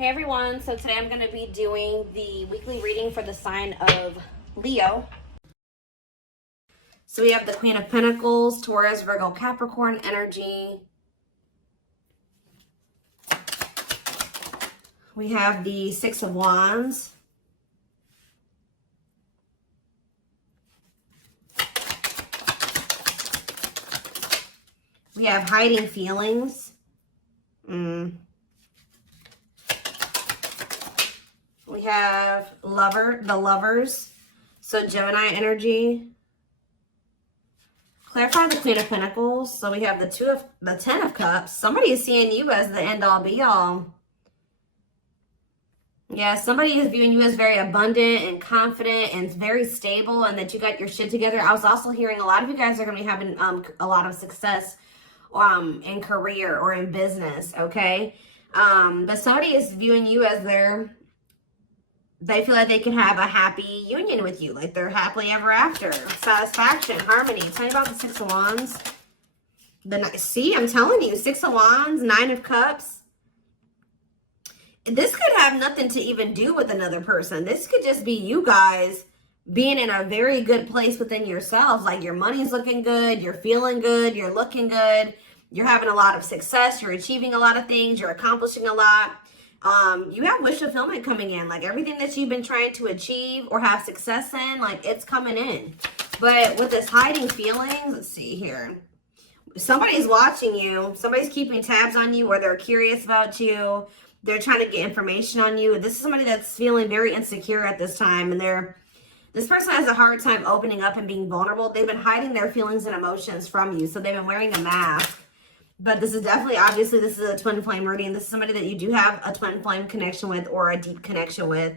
Hey everyone, so today I'm going to be doing the weekly reading for the sign of Leo. So we have the Queen of Pentacles, Taurus, Virgo, Capricorn energy. We have the Six of Wands. We have hiding feelings. We have the lovers. So Gemini energy. Clarify the Queen of Pentacles. So we have the Ten of Cups. Somebody is seeing you as the end all be all. Yeah, somebody is viewing you as very abundant and confident and very stable, and that you got your shit together. I was also hearing a lot of you guys are going to be having a lot of success in career or in business, okay? But somebody is viewing you as they feel like they can have a happy union with you, like they're happily ever after, satisfaction, harmony. Tell me about the Six of Wands. See, I'm telling you, Six of Wands, Nine of Cups. This could have nothing to even do with another person. This could just be you guys being in a very good place within yourselves. Like your money's looking good, you're feeling good, you're looking good, you're having a lot of success, you're achieving a lot of things, you're accomplishing a lot. You have wish fulfillment coming in, like everything that you've been trying to achieve or have success in, like it's coming in. But with this hiding feelings, let's see here. Somebody's watching you, somebody's keeping tabs on you, or they're curious about you. They're trying to get information on you. This is somebody that's feeling very insecure at this time, and this person has a hard time opening up and being vulnerable. They've been hiding their feelings and emotions from you, so they've been wearing a mask. But this is definitely, obviously, this is a twin flame reading. This is somebody that you do have a twin flame connection with or a deep connection with.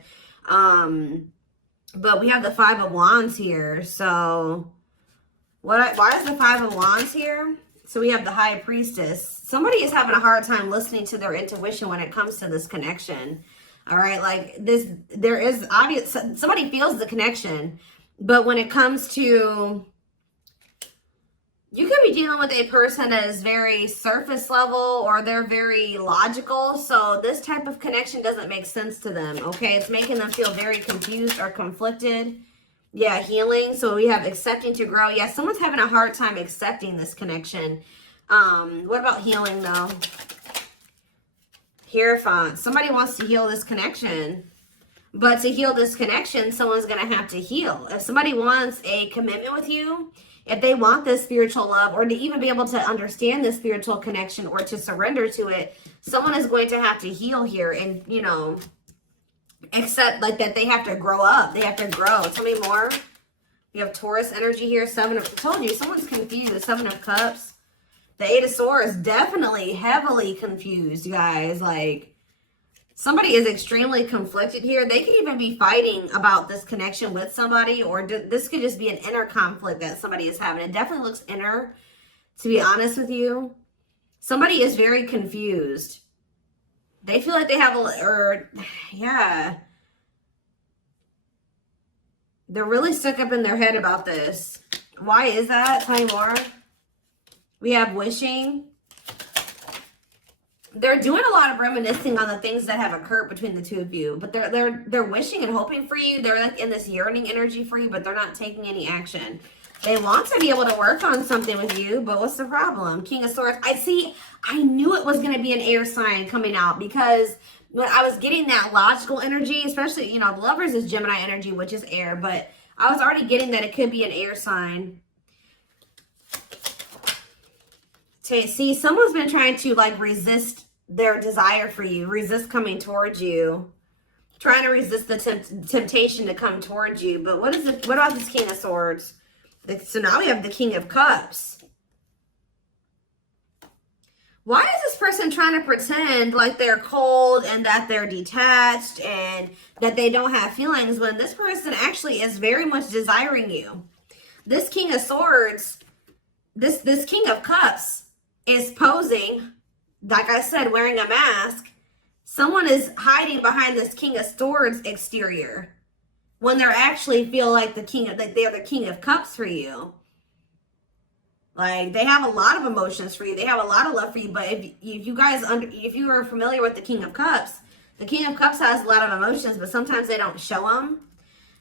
But we have the Five of Wands here. So why is the Five of Wands here? So we have the High Priestess. Somebody is having a hard time listening to their intuition when it comes to this connection. All right, like this, there is obvious, somebody feels the connection. But when it comes to, you could be dealing with a person that is very surface level or they're very logical. So this type of connection doesn't make sense to them, okay? It's making them feel very confused or conflicted. Yeah, healing. So we have accepting to grow. Yeah, someone's having a hard time accepting this connection. What about healing though? Hierophant. Somebody wants to heal this connection. But to heal this connection, someone's going to have to heal. If somebody wants a commitment with you, if they want this spiritual love, or to even be able to understand this spiritual connection or to surrender to it, someone is going to have to heal here and, you know, accept like that they have to grow up. They have to grow. Tell me more. You have Taurus energy here. I told you, someone's confused. Seven of Cups. The Eight of Swords, definitely heavily confused, guys. Like, somebody is extremely conflicted here. They could even be fighting about this connection with somebody, or this could just be an inner conflict that somebody is having. It definitely looks inner, to be honest with you. Somebody is very confused. They feel like they have yeah. They're really stuck up in their head about this. Why is that? Tell me more. We have wishing. They're doing a lot of reminiscing on the things that have occurred between the two of you, but they're wishing and hoping for you. They're like in this yearning energy for you, but they're not taking any action. They want to be able to work on something with you, but what's the problem? King of Swords. I knew it was going to be an air sign coming out, because when I was getting that logical energy, especially, you know, the Lovers is Gemini energy, which is air, but I was already getting that it could be an air sign. See, someone's been trying to like resist their desire for you, resist coming towards you, trying to resist the temptation to come towards you. But what about this King of Swords? So now we have the King of Cups. Why is this person trying to pretend like they're cold and that they're detached and that they don't have feelings, when this person actually is very much desiring you? This King of Swords, this King of Cups is posing, like I said, wearing a mask. Someone is hiding behind this King of Swords exterior when they're actually feel like they're the King of Cups for you. Like, they have a lot of emotions for you. They have a lot of love for you. But if you are familiar with the King of Cups, The King of Cups has a lot of emotions, but sometimes they don't show them.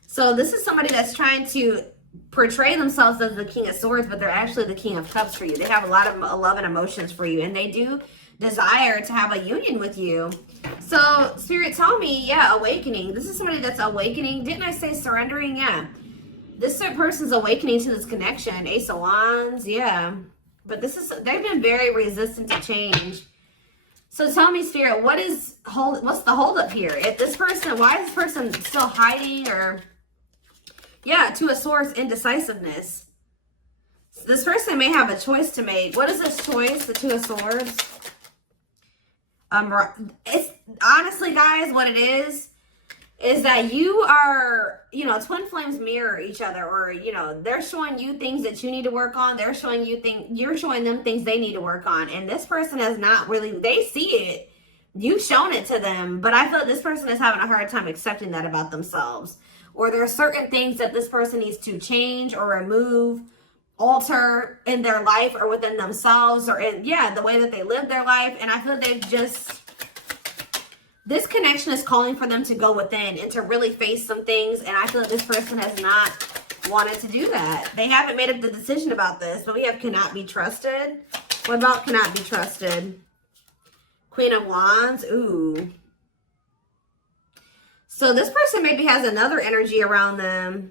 So this is somebody that's trying to portray themselves as the King of Swords, but they're actually the King of Cups for you. They have a lot of love and emotions for you, and they do desire to have a union with you. So Spirit told me, yeah, awakening. This is somebody that's awakening. Didn't I say surrendering? Yeah. This person's awakening to this connection. Ace of Wands, yeah. But they've been very resistant to change. So tell me, Spirit, what's the holdup here? If this person, why is this person still hiding? Or, yeah, Two of Swords, indecisiveness. So this person may have a choice to make. What is this choice? The Two of Swords. It's honestly, guys, what it is that you are, you know, twin flames mirror each other, or, you know, they're showing you things that you need to work on. They're showing you you're showing them things they need to work on. And this person has not really, they see it. You've shown it to them, but I feel like this person is having a hard time accepting that about themselves. Or there are certain things that this person needs to change or remove, alter in their life or within themselves, or in, yeah, the way that they live their life. And I feel like they've just, this connection is calling for them to go within and to really face some things. And I feel like this person has not wanted to do that. They haven't made up the decision about this, but we have cannot be trusted. What about cannot be trusted? Queen of Wands. Ooh. So this person maybe has another energy around them.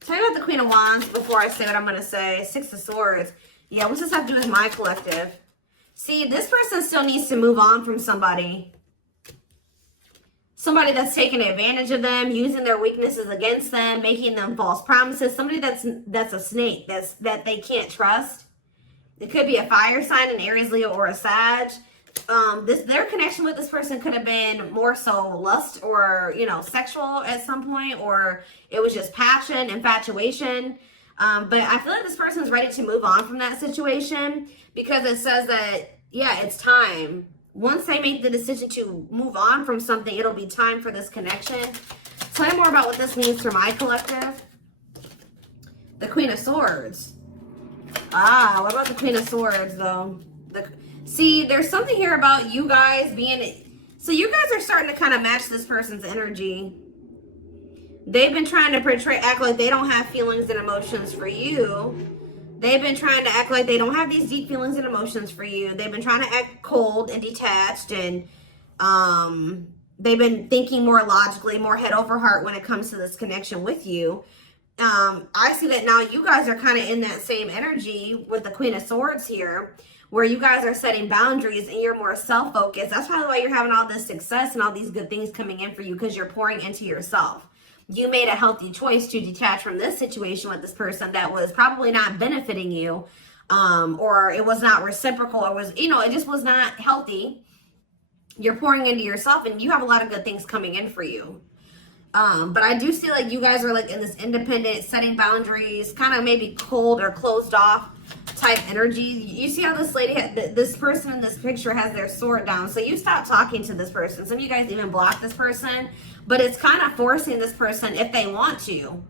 Tell me about the Queen of Wands before I say what I'm going to say. Six of Swords. Yeah, what's this have to do with my collective? See, this person still needs to move on from somebody. Somebody that's taking advantage of them, using their weaknesses against them, making them false promises. Somebody that's a snake, that they can't trust. It could be a fire sign, an Aries, Leo, or a Sag. Their connection with this person could have been more so lust or, you know, sexual at some point, or it was just passion, infatuation. But I feel like this person's ready to move on from that situation, because it says that, yeah, it's time. Once they make the decision to move on from something, it'll be time for this connection. Tell me more about what this means for my collective. The Queen of Swords. Ah, what about the Queen of Swords, though? See, there's something here about you guys being... So you guys are starting to kind of match this person's energy. They've been trying to act like they don't have feelings and emotions for you. They've been trying to act like they don't have these deep feelings and emotions for you. They've been trying to act cold and detached, and they've been thinking more logically, more head over heart when it comes to this connection with you. I see that now you guys are kind of in that same energy with the Queen of Swords here, where you guys are setting boundaries and you're more self-focused. That's probably why you're having all this success and all these good things coming in for you, because you're pouring into yourself. You made a healthy choice to detach from this situation with this person that was probably not benefiting you, or it was not reciprocal, or was, you know, it just was not healthy. You're pouring into yourself, and you have a lot of good things coming in for you. But I do see like you guys are like in this independent, setting boundaries, kind of maybe cold or closed off type energy. You see how this lady, this person in this picture has their sword down. So you stop talking to this person. Some of you guys even block this person, but it's kind of forcing this person, if they want to,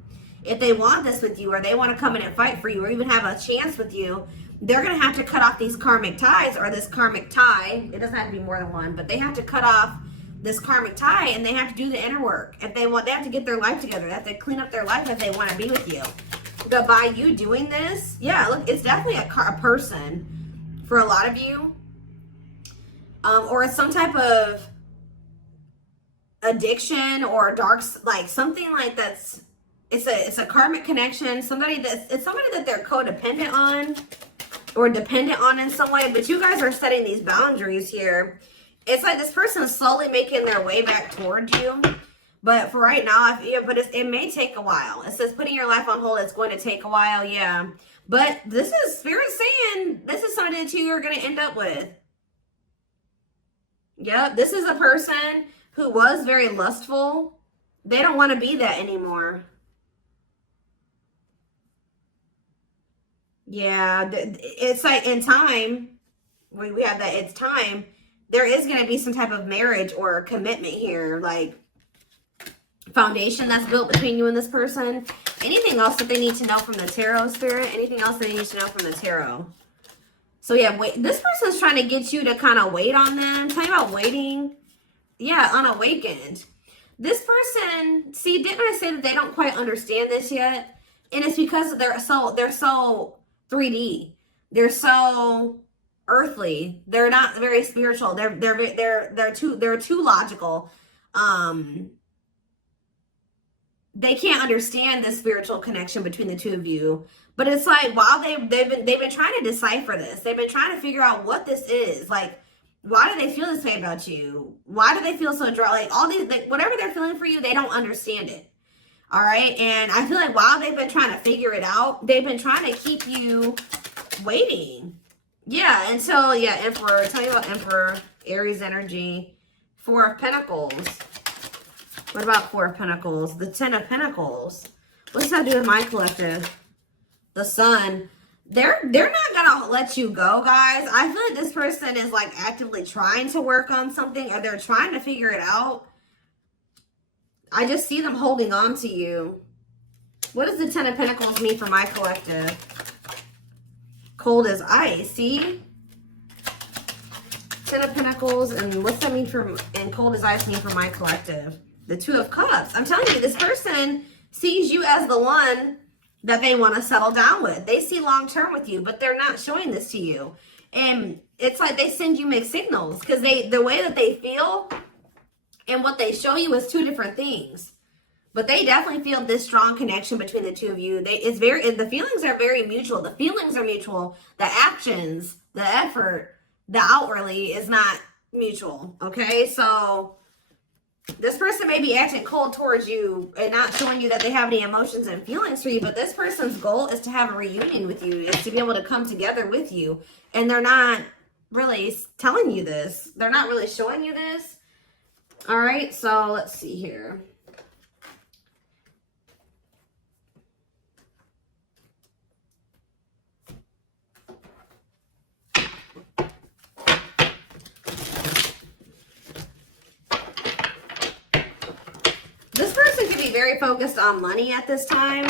if they want this with you, or they want to come in and fight for you, or even have a chance with you, they're going to have to cut off these karmic ties, or this karmic tie. It doesn't have to be more than one, but they have to cut off this karmic tie, and they have to do the inner work. If they want, they have to get their life together. They have to clean up their life if they want to be with you. But by you doing this, yeah, look, it's definitely a person for a lot of you, or it's some type of addiction or dark, like something like that's, it's a karmic connection. It's somebody that they're codependent on or dependent on in some way. But you guys are setting these boundaries here. It's like this person is slowly making their way back towards you. But for right now, it may take a while. It says putting your life on hold, it's going to take a while, yeah. But this is Spirit saying this is something that you are going to end up with. Yep, this is a person who was very lustful. They don't want to be that anymore. Yeah, it's like in time, we have that, it's time. There is going to be some type of marriage or commitment here, like foundation that's built between you and this person. Anything else that they need to know from the tarot, Spirit? Anything else they need to know from the tarot? So yeah, wait, this person's trying to get you to kind of wait on them. Tell me about waiting. yeah, unawakened. This person, see, didn't I say that they don't quite understand this yet? And it's because they're so 3D. They're so earthly. They're not very spiritual. They're too logical. They can't understand the spiritual connection between the two of you. But it's like, while they've been trying to decipher this. They've been trying to figure out what this is. Like, why do they feel this way about you? Why do they feel so dry? Like, all these, like, whatever they're feeling for you, they don't understand it. All right. And I feel like while they've been trying to figure it out, they've been trying to keep you waiting. Yeah. Until, yeah, Emperor. Tell me about Emperor, Aries energy, Four of Pentacles. What about Four of Pentacles? The Ten of Pentacles. What's that do with my collective? The Sun. They're not gonna let you go, guys. I feel like this person is like actively trying to work on something, or they're trying to figure it out. I just see them holding on to you. What does the Ten of Pentacles mean for my collective? Cold as ice. See? Ten of Pentacles, and what's that mean for, and cold as ice mean for my collective? The Two of Cups. I'm telling you, this person sees you as the one that they want to settle down with. They see long-term with you, but they're not showing this to you. And it's like they send you mixed signals, because the way that they feel and what they show you is two different things. But they definitely feel this strong connection between the two of you. The feelings are very mutual. The feelings are mutual. The actions, the effort, the outwardly is not mutual. Okay, so this person may be acting cold towards you and not showing you that they have any emotions and feelings for you, but this person's goal is to have a reunion with you, is to be able to come together with you. And they're not really telling you this. They're not really showing you this. All right, so let's see here. This person could be very focused on money at this time.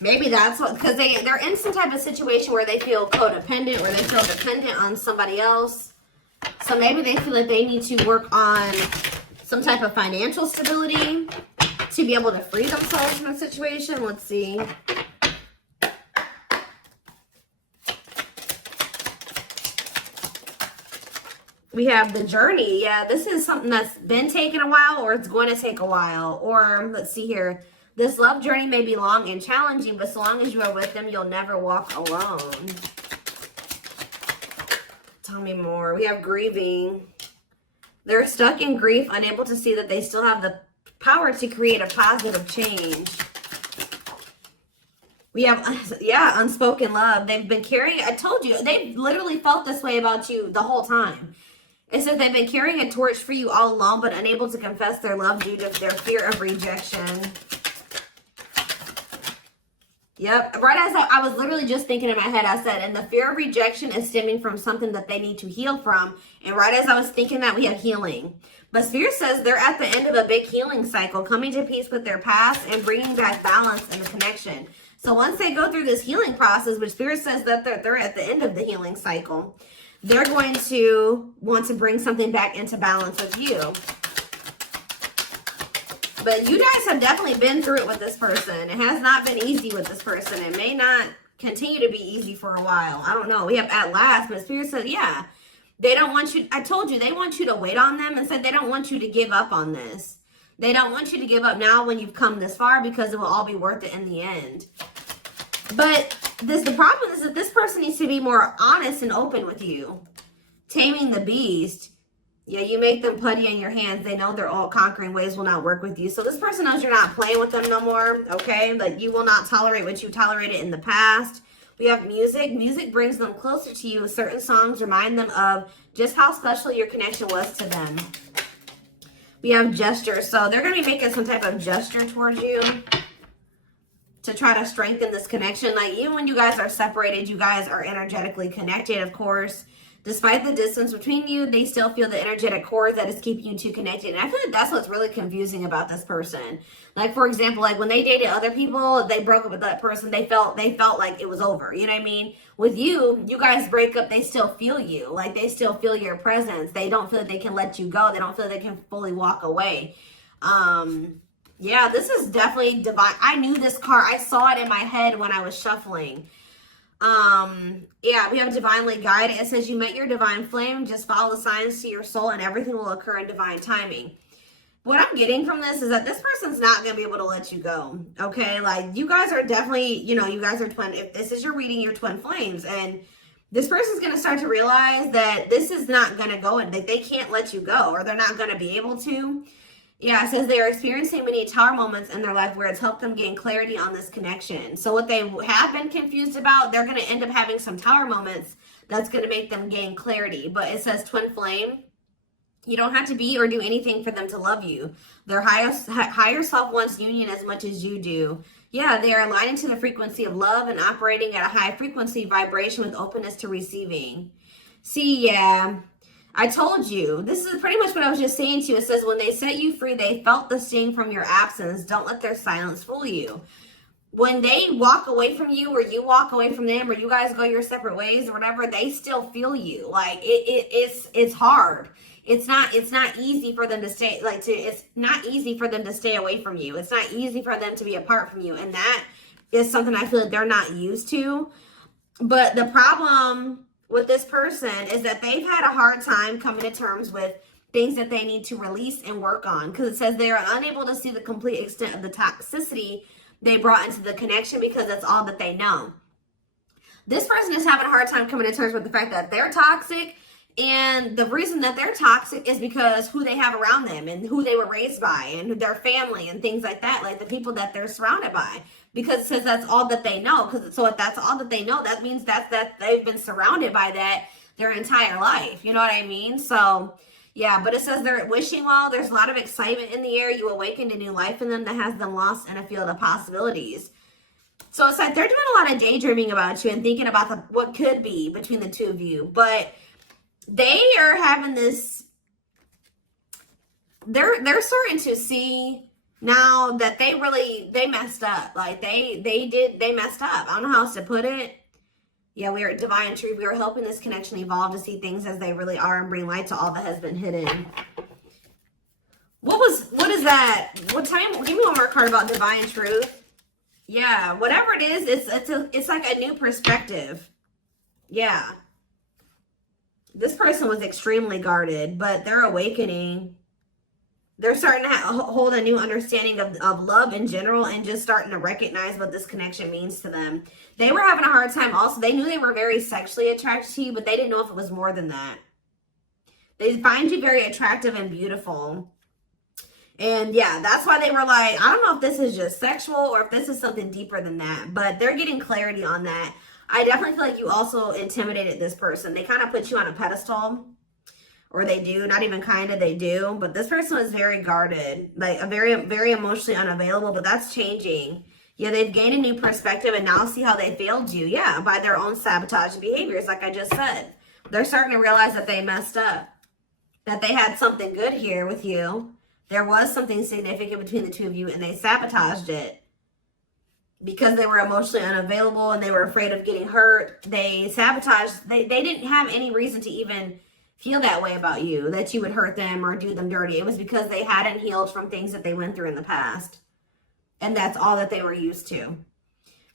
Maybe that's what, because they're in some type of situation where they feel codependent, where they feel dependent on somebody else. So maybe they feel like they need to work on some type of financial stability to be able to free themselves from the situation. Let's see. We have the journey. Yeah, this is something that's been taking a while, or it's going to take a while. Or let's see here. This love journey may be long and challenging, but so long as you are with them, you'll never walk alone. Tell me more. We have grieving. They're stuck in grief, unable to see that they still have the power to create a positive change. We have, yeah, unspoken love. They've been carrying, I told you, they've literally felt this way about you the whole time. It says they've been carrying a torch for you all along, but unable to confess their love due to their fear of rejection. Yep. Right as I was literally just thinking in my head, I said, and the fear of rejection is stemming from something that they need to heal from. And right as I was thinking that, we have healing. But Spirit says they're at the end of a big healing cycle, coming to peace with their past and bringing back balance and the connection. So once they go through this healing process, which Spirit says that they're at the end of the healing cycle, they're going to want to bring something back into balance with you. But you guys have definitely been through it with this person. It has not been easy with this person. It may not continue to be easy for a while. I don't know. We have at last, but Spirit said, yeah, they don't want you. I told you, they want you to wait on them, and said they don't want you to give up on this. They don't want you to give up now when you've come this far, because it will all be worth it in the end. But the problem is that this person needs to be more honest and open with you. Taming the beast. Yeah, you make them putty in your hands. They know their all-conquering ways will not work with you. So this person knows you're not playing with them no more, okay? Like, you will not tolerate what you tolerated in the past. We have music. Music brings them closer to you. Certain songs remind them of just how special your connection was to them. We have gestures. So they're going to be making some type of gesture towards you to try to strengthen this connection. Like, even when you guys are separated, you guys are energetically connected, of course. Despite the distance between you, they still feel the energetic cord that is keeping you two connected. And I feel like that's what's really confusing about this person. Like, for example, like when they dated other people, they broke up with that person, they felt like it was over. You know what I mean? With you, you guys break up, they still feel you. Like, they still feel your presence. They don't feel that they can let you go. They don't feel they can fully walk away. Yeah, this is definitely divine. I knew this card. I saw it in my head when I was shuffling. Yeah, we have divinely guided. It says you met your divine flame. Just follow the signs to your soul and everything will occur in divine timing. What I'm getting from this is that this person's not going to be able to let you go. Okay. Like, you guys are definitely, you know, you guys are twin. If this is your reading, you're twin flames, and this person's going to start to realize that this is not going to go and they can't let you go, or they're not going to be able to. Yeah, it says they are experiencing many tower moments in their life where it's helped them gain clarity on this connection. So what they have been confused about, they're going to end up having some tower moments that's going to make them gain clarity. But it says twin flame. You don't have to be or do anything for them to love you. Their higher self wants union as much as you do. Yeah, they are aligning to the frequency of love and operating at a high frequency vibration with openness to receiving. See, yeah. I told you, this is pretty much what I was just saying to you. It says, when they set you free, they felt the sting from your absence. Don't let their silence fool you. When they walk away from you, or you walk away from them, or you guys go your separate ways or whatever, they still feel you. Like, it's hard. It's not easy for them to stay, it's not easy for them to stay away from you. It's not easy for them to be apart from you. And that is something I feel like they're not used to. But the problem with this person is that they've had a hard time coming to terms with things that they need to release and work on, because it says they are unable to see the complete extent of the toxicity they brought into the connection because that's all that they know. This person is having a hard time coming to terms with the fact that they're toxic, and the reason that they're toxic is because who they have around them and who they were raised by and their family and things like that, like the people that they're surrounded by. Because it says that's all that they know. So if that's all that they know, that means that they've been surrounded by that their entire life. You know what I mean? So, yeah, but it says they're wishing well. There's a lot of excitement in the air. You awakened a new life in them that has them lost in a field of possibilities. So it's like they're doing a lot of daydreaming about you and thinking about what could be between the two of you. But they are having this, they're starting to see now that they messed up. Like they messed up. I don't know how else to put it. Yeah, we are at divine truth. We are helping this connection evolve to see things as they really are and bring light to all that has been hidden. What is that? Give me one more card about divine truth. Yeah, whatever it is, it's like a new perspective. Yeah. This person was extremely guarded, but they're awakening. They're starting to hold a new understanding of love in general and just starting to recognize what this connection means to them. They were having a hard time also. They knew they were very sexually attracted to you, but they didn't know if it was more than that. They find you very attractive and beautiful. And yeah, that's why they were like, I don't know if this is just sexual or if this is something deeper than that, but they're getting clarity on that. I definitely feel like you also intimidated this person. They kind of put you on a pedestal. Or they do, not even kind of, they do. But this person was very guarded, like a very, very emotionally unavailable, but that's changing. Yeah, they've gained a new perspective and now see how they failed you. Yeah, by their own sabotage behaviors, like I just said. They're starting to realize that they messed up, that they had something good here with you. There was something significant between the two of you and they sabotaged it. Because they were emotionally unavailable and they were afraid of getting hurt, they sabotaged. They didn't have any reason to even feel that way about you, that you would hurt them or do them dirty. It was because they hadn't healed from things that they went through in the past. And that's all that they were used to.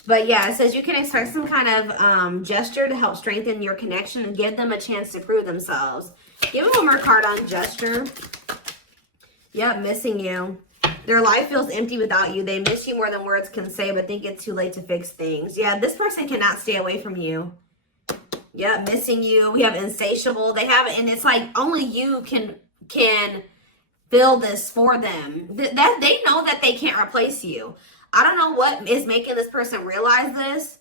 But yeah, it says you can expect some kind of gesture to help strengthen your connection and give them a chance to prove themselves. Give them one more card on gesture. Yep, missing you. Their life feels empty without you. They miss you more than words can say, but think it's too late to fix things. Yeah, this person cannot stay away from you. Yeah, missing you. We have insatiable. They have it, and it's like only you can fill this for them. That they know that they can't replace you. I don't know what is making this person realize this,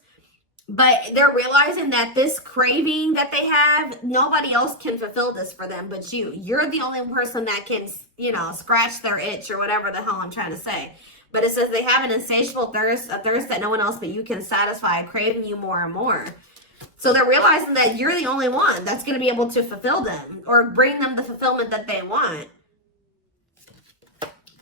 but they're realizing that this craving that they have, nobody else can fulfill this for them but you. You're the only person that can, you know, scratch their itch or whatever the hell I'm trying to say. But it says they have an insatiable thirst, a thirst that no one else but you can satisfy, craving you more and more. So they're realizing that you're the only one that's going to be able to fulfill them or bring them the fulfillment that they want.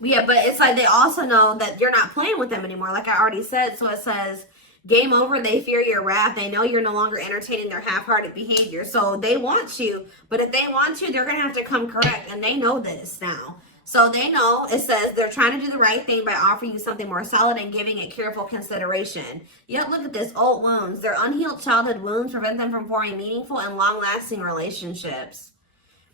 Yeah, but it's like they also know that you're not playing with them anymore, like I already said. So it says, game over, they fear your wrath. They know you're no longer entertaining their half-hearted behavior. So they want you, but if they want you, they're going to have to come correct. And they know this now. So they know, it says, they're trying to do the right thing by offering you something more solid and giving it careful consideration. Yet look at this, old wounds. Their unhealed childhood wounds prevent them from forming meaningful and long-lasting relationships.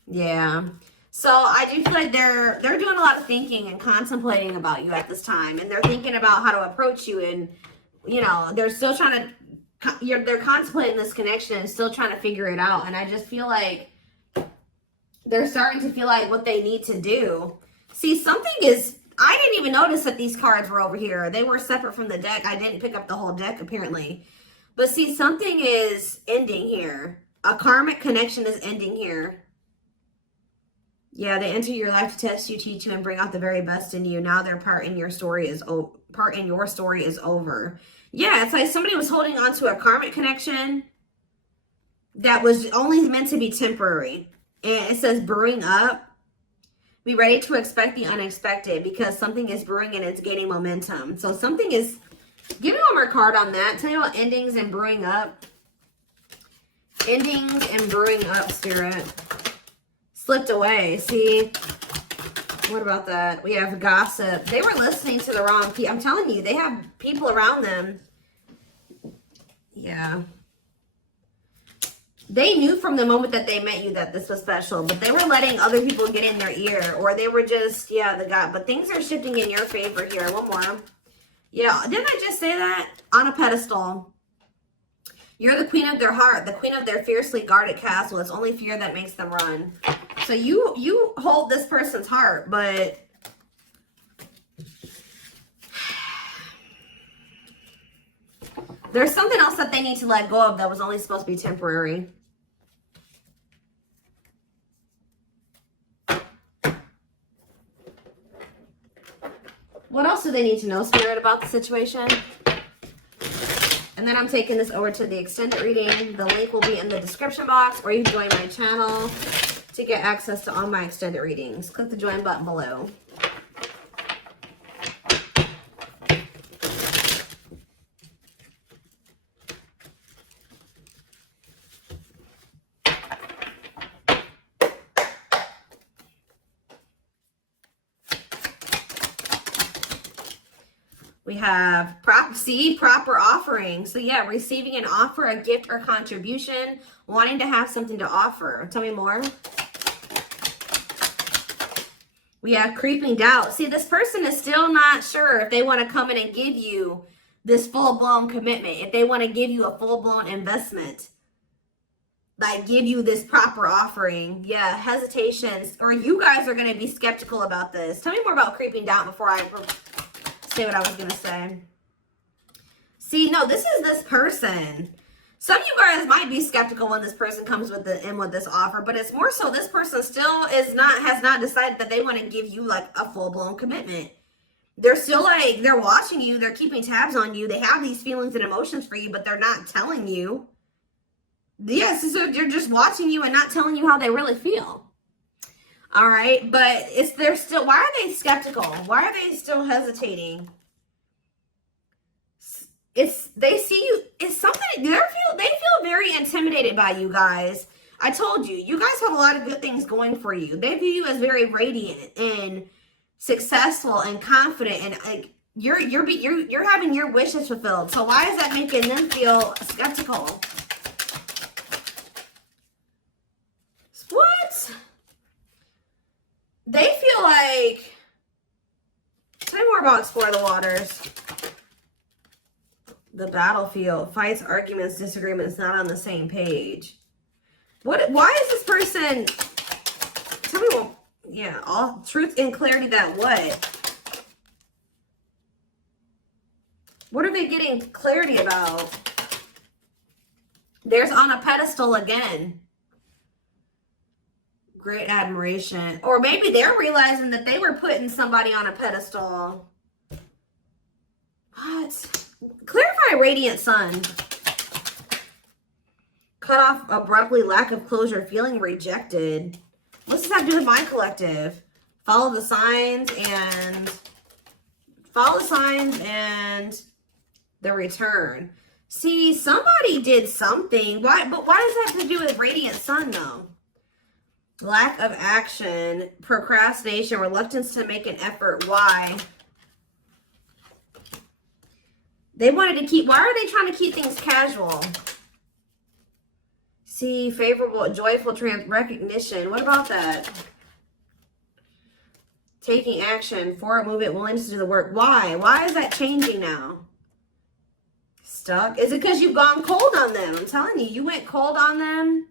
Yeah. So I do feel like they're doing a lot of thinking and contemplating about you at this time. And they're thinking about how to approach you. And, you know, they're still trying to, they're contemplating this connection and still trying to figure it out. And I just feel like they're starting to feel like what they need to do. See, something is, I didn't even notice that these cards were over here. They were separate from the deck. I didn't pick up the whole deck, apparently. But see, something is ending here. A karmic connection is ending here. Yeah, they enter your life to test you, teach you, and bring out the very best in you. Now their part in your story is over. Yeah, it's like somebody was holding on to a karmic connection that was only meant to be temporary. And it says brewing up. Be ready to expect the unexpected because something is brewing and it's gaining momentum. So something is, give me one more card on that. Tell me about endings and brewing up. Endings and brewing up, Spirit. Slipped away. See, what about that? We have gossip. They were listening to the wrong people. I'm telling you, they have people around them. Yeah. They knew from the moment that they met you that this was special, but they were letting other people get in their ear, or they were just, yeah, but things are shifting in your favor here. One more. Yeah, didn't I just say that? On a pedestal. You're the queen of their heart, the queen of their fiercely guarded castle. It's only fear that makes them run. So you hold this person's heart, but there's something else that they need to let go of that was only supposed to be temporary. What else do they need to know, Spirit, about the situation? And then I'm taking this over to the extended reading. The link will be in the description box, or you can join my channel to get access to all my extended readings. Click the join button below. We have proper offering. So yeah, receiving an offer, a gift, or contribution, wanting to have something to offer. Tell me more. We have creeping doubt. See, this person is still not sure if they want to come in and give you this full-blown commitment, if they want to give you a full-blown investment, like give you this proper offering. Yeah, hesitations, or you guys are going to be skeptical about this. Tell me more about creeping doubt before I say what I was going to say. See, no, this is this person. Some of you guys might be skeptical when this person comes with this offer, but it's more so this person still has not decided that they want to give you like a full-blown commitment. They're still like, they're watching you, they're keeping tabs on you, they have these feelings and emotions for you, but they're not telling you. Yes, so they're just watching you and not telling you how they really feel. All right, but they're still, why are they skeptical? Why are they still hesitating? They see you, it's something, they feel very intimidated by you guys. I told you, you guys have a lot of good things going for you. They view you as very radiant and successful and confident, and like you're having your wishes fulfilled. So why is that making them feel skeptical? What? They feel like, tell me more about Explore the Waters. The battlefield, fights, arguments, disagreements, not on the same page. Why is this person, tell me what, yeah, all truth and clarity that what? What are they getting clarity about? There's on a pedestal again. Great admiration. Or maybe they're realizing that they were putting somebody on a pedestal. What? Clarify radiant sun. Cut off abruptly, lack of closure, feeling rejected. What's this have to do with my collective? Follow the signs and the return. See, somebody did something. Why? But why does that have to do with radiant sun though? Lack of action, procrastination, reluctance to make an effort. Why? They wanted to keep, why are they trying to keep things casual? See, favorable, joyful recognition. What about that? Taking action, forward movement, willingness to do the work. Why? Why is that changing now? Stuck? Is it because you've gone cold on them? I'm telling you, you went cold on them.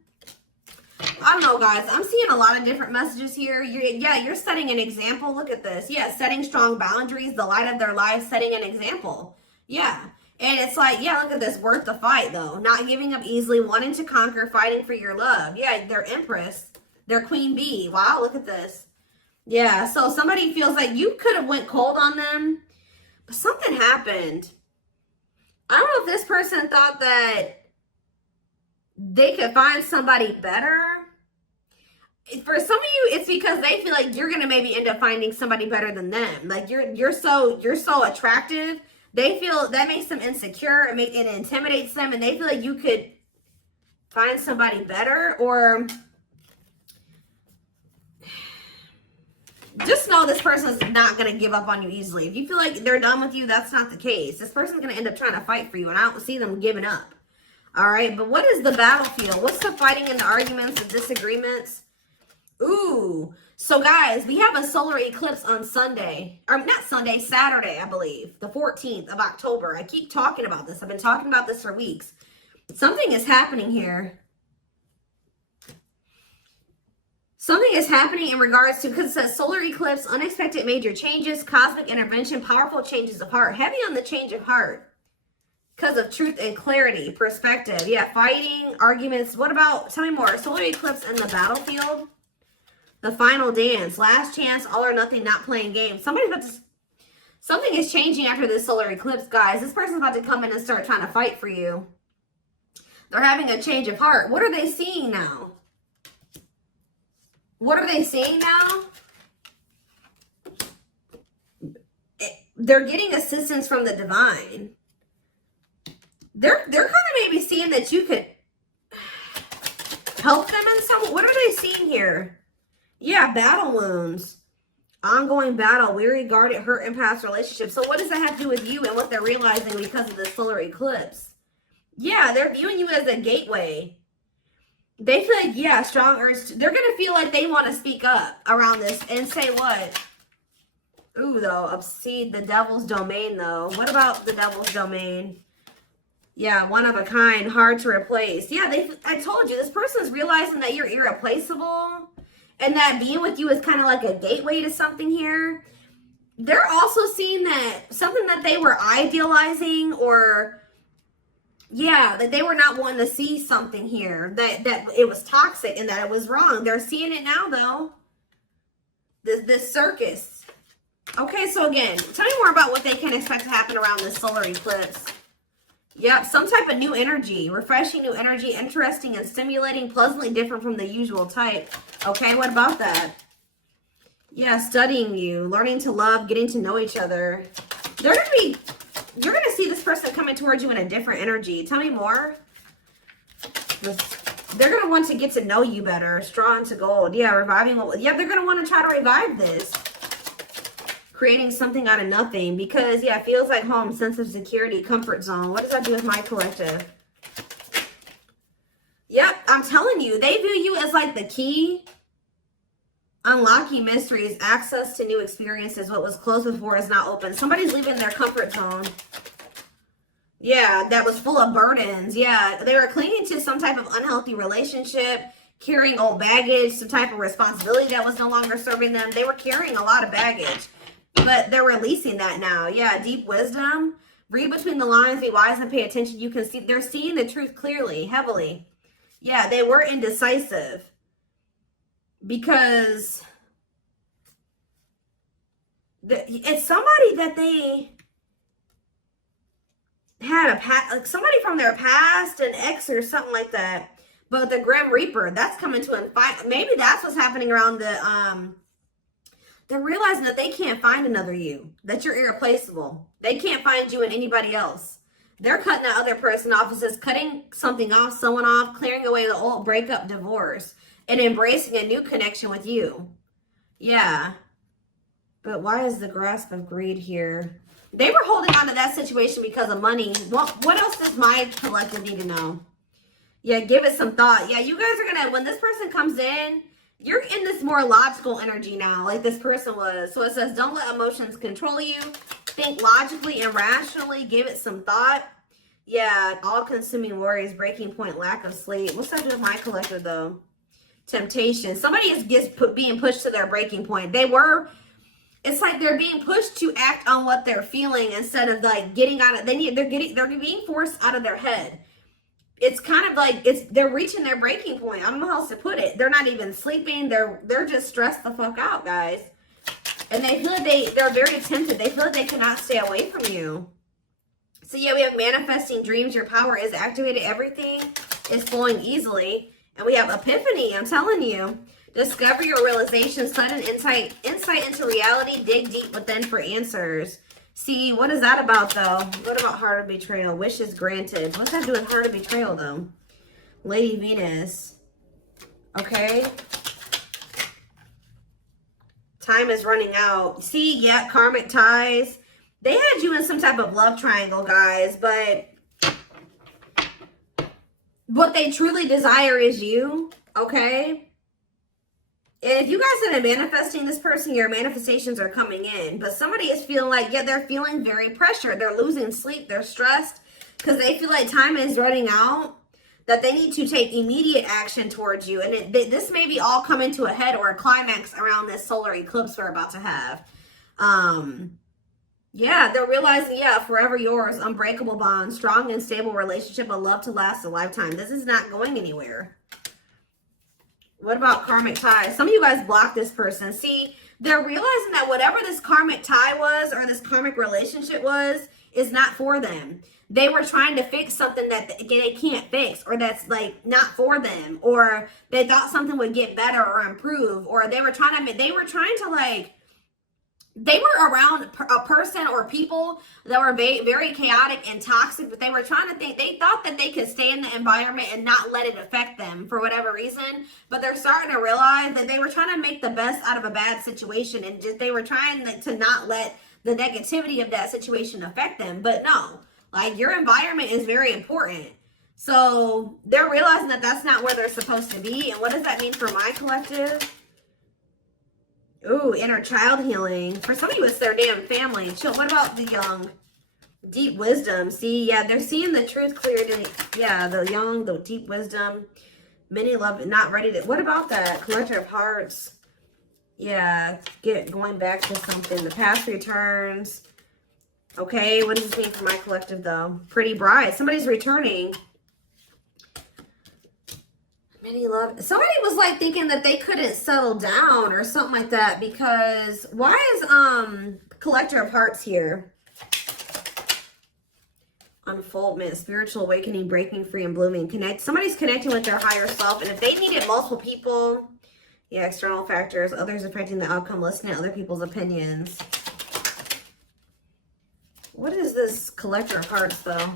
I don't know, guys. I'm seeing a lot of different messages here. You're setting an example. Look at this. Yeah, setting strong boundaries, the light of their life, setting an example. Yeah. And it's like, yeah, look at this. Worth the fight, though. Not giving up easily, wanting to conquer, fighting for your love. Yeah, they're Empress. They're Queen Bee. Wow, look at this. Yeah, so somebody feels like you could have went cold on them, but something happened. I don't know if this person thought that they could find somebody better. For some of you, it's because they feel like you're gonna maybe end up finding somebody better than them. Like you're so attractive. They feel that makes them insecure. It intimidates them, and they feel like you could find somebody better. Or just know this person is not gonna give up on you easily. If you feel like they're done with you, that's not the case. This person's gonna end up trying to fight for you, and I don't see them giving up. All right, but what is the battlefield? What's the fighting and the arguments, the disagreements? Ooh, so guys, we have a solar eclipse on Sunday, or not Sunday, Saturday, I believe, the 14th of October. I keep talking about this. I've been talking about this for weeks. Something is happening here. Something is happening in regards to, because it says solar eclipse, unexpected major changes, cosmic intervention, powerful changes of heart. Heavy on the change of heart. Because of truth and clarity, perspective. Yeah, fighting, arguments. What about, tell me more. Solar eclipse and the battlefield. The final dance. Last chance, all or nothing, not playing games. Somebody's about to, something is changing after this solar eclipse, guys. This person's about to come in and start trying to fight for you. They're having a change of heart. What are they seeing now? What are they seeing now? They're getting assistance from the divine. They're kind of maybe seeing that you could help them in some. What are they seeing here? Yeah, battle wounds. Ongoing battle, weary, guarded, hurt, and past relationships. So what does that have to do with you and what they're realizing because of this solar eclipse? Yeah, they're viewing you as a gateway. They feel like, yeah, strong urge. They're going to feel like they want to speak up around this and say what? Ooh, though, obsede the devil's domain, though. What about the devil's domain? Yeah, one of a kind, hard to replace. Yeah, I told you, this person is realizing that you're irreplaceable and that being with you is kind of like a gateway to something here. They're also seeing that something that they were idealizing, or yeah, that they were not wanting to see something here, that it was toxic and that it was wrong. They're seeing it now, though. This circus. Okay, so again, tell me more about what they can expect to happen around this solar eclipse. Yep, some type of new energy, refreshing new energy, interesting and stimulating, pleasantly different from the usual type. Okay, what about that? Yeah, studying you, learning to love, getting to know each other. You're going to see this person coming towards you in a different energy. Tell me more. They're going to want to get to know you better. Straw into gold. Yeah, reviving. Yeah, they're going to want to try to revive this. Creating something out of nothing, because yeah, it feels like home, sense of security, comfort zone. What does that do with my collective? Yep, I'm telling you, they view you as like the key. Unlocking mysteries, access to new experiences. What was closed before is now open. Somebody's leaving their comfort zone. Yeah, that was full of burdens. Yeah, they were clinging to some type of unhealthy relationship, carrying old baggage, some type of responsibility that was no longer serving them. They were carrying a lot of baggage. But they're releasing that now. Yeah, deep wisdom. Read between the lines, be wise and pay attention. You can see, they're seeing the truth clearly, heavily. Yeah, they were indecisive. Because it's somebody that they had like somebody from their past, an ex or something like that. But the Grim Reaper, that's coming to an fight. Maybe that's what's happening around they're realizing that they can't find another you, that you're irreplaceable. They can't find you in anybody else. They're cutting that other person off. It says cutting something off, someone off, clearing away the old breakup, divorce, and embracing a new connection with you. Yeah. But why is the grasp of greed here? They were holding on to that situation because of money. What else does my collective need to know? Yeah, give it some thought. Yeah, you guys are going to, when this person comes in, you're in this more logical energy now, like this person was. So it says, don't let emotions control you. Think logically and rationally. Give it some thought. Yeah, all-consuming worries, breaking point, lack of sleep. What's that do with my collective, though? Temptation. Somebody is being pushed to their breaking point. It's like they're being pushed to act on what they're feeling instead of like getting out of. They're being forced out of their head. It's kind of like they're reaching their breaking point. I don't know how else to put it. They're not even sleeping. They're just stressed the fuck out, guys. And they feel like they're very tempted. They feel like they cannot stay away from you. So yeah, we have manifesting dreams. Your power is activated. Everything is flowing easily. And we have epiphany. I'm telling you. Discover your realization. Sudden insight into reality. Dig deep within for answers. See, what is that about, though? What about heart of betrayal? Wishes granted. What's that do with heart of betrayal, though? Lady Venus. Okay. Time is running out. See, yeah, karmic ties. They had you in some type of love triangle, guys, but what they truly desire is you, okay? If you guys have been manifesting this person, your manifestations are coming in. But somebody is feeling like, yeah, they're feeling very pressured. They're losing sleep. They're stressed because they feel like time is running out, that they need to take immediate action towards you. And this may be all coming to a head or a climax around this solar eclipse we're about to have. Yeah, they're realizing, yeah, forever yours, unbreakable bond, strong and stable relationship, a love to last a lifetime. This is not going anywhere. What about karmic ties? Some of you guys blocked this person. See, they're realizing that whatever this karmic tie was or this karmic relationship was is not for them. They were trying to fix something that they can't fix, or that's like not for them, or they thought something would get better or improve, or they were trying to like, they were around a person or people that were very, very chaotic and toxic, but they were trying to think, they thought that they could stay in the environment and not let it affect them for whatever reason. But they're starting to realize that they were trying to make the best out of a bad situation, and just, they were trying to not let the negativity of that situation affect them. But no, like, your environment is very important. So they're realizing that that's not where they're supposed to be. And what does that mean for my collective? Ooh, inner child healing. For some of you, it's their damn family. Chill. What about the young? Deep wisdom. See, yeah, they're seeing the truth clearly. Yeah, the young, the deep wisdom. Many love, not ready to. What about that? Collector of hearts. Yeah, going back to something. The past returns. Okay, what does this mean for my collective, though? Pretty bride. Somebody's returning. Many love. Somebody was like thinking that they couldn't settle down or something like that, because why is collector of hearts here? Unfoldment, spiritual awakening, breaking free and blooming. Somebody's connecting with their higher self, and if they needed multiple people, yeah, external factors, others affecting the outcome, listening to other people's opinions. What is this collector of hearts, though?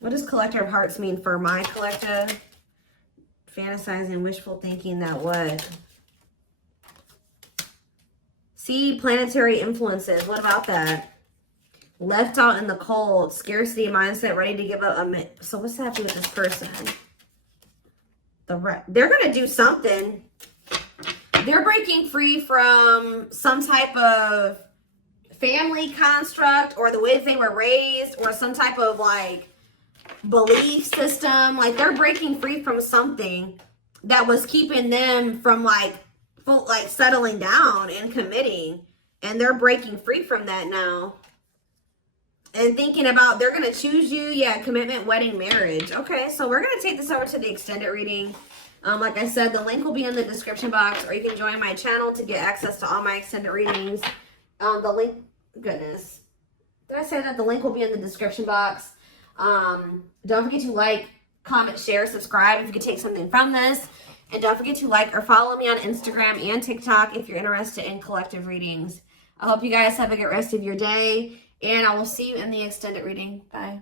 What does collector of hearts mean for my collective? Fantasizing, wishful thinking, that what? See, planetary influences. What about that? Left out in the cold, scarcity mindset, ready to give up. So what's that have to do with this person? They're going to do something. They're breaking free from some type of family construct, or the ways they were raised, or some type of like belief system. Like, they're breaking free from something that was keeping them from like settling down and committing, and they're breaking free from that now and thinking about they're going to choose you. Yeah, commitment, wedding, marriage. Okay, so we're going to take this over to the extended reading. Like I said, the link will be in the description box, or you can join my channel to get access to all my extended readings. The link, goodness, did I say that? The link will be in the description box. Don't forget to like, comment, share, subscribe if you could take something from this. And don't forget to like or follow me on Instagram and TikTok if you're interested in collective readings. I hope you guys have a good rest of your day, and I will see you in the extended reading. Bye.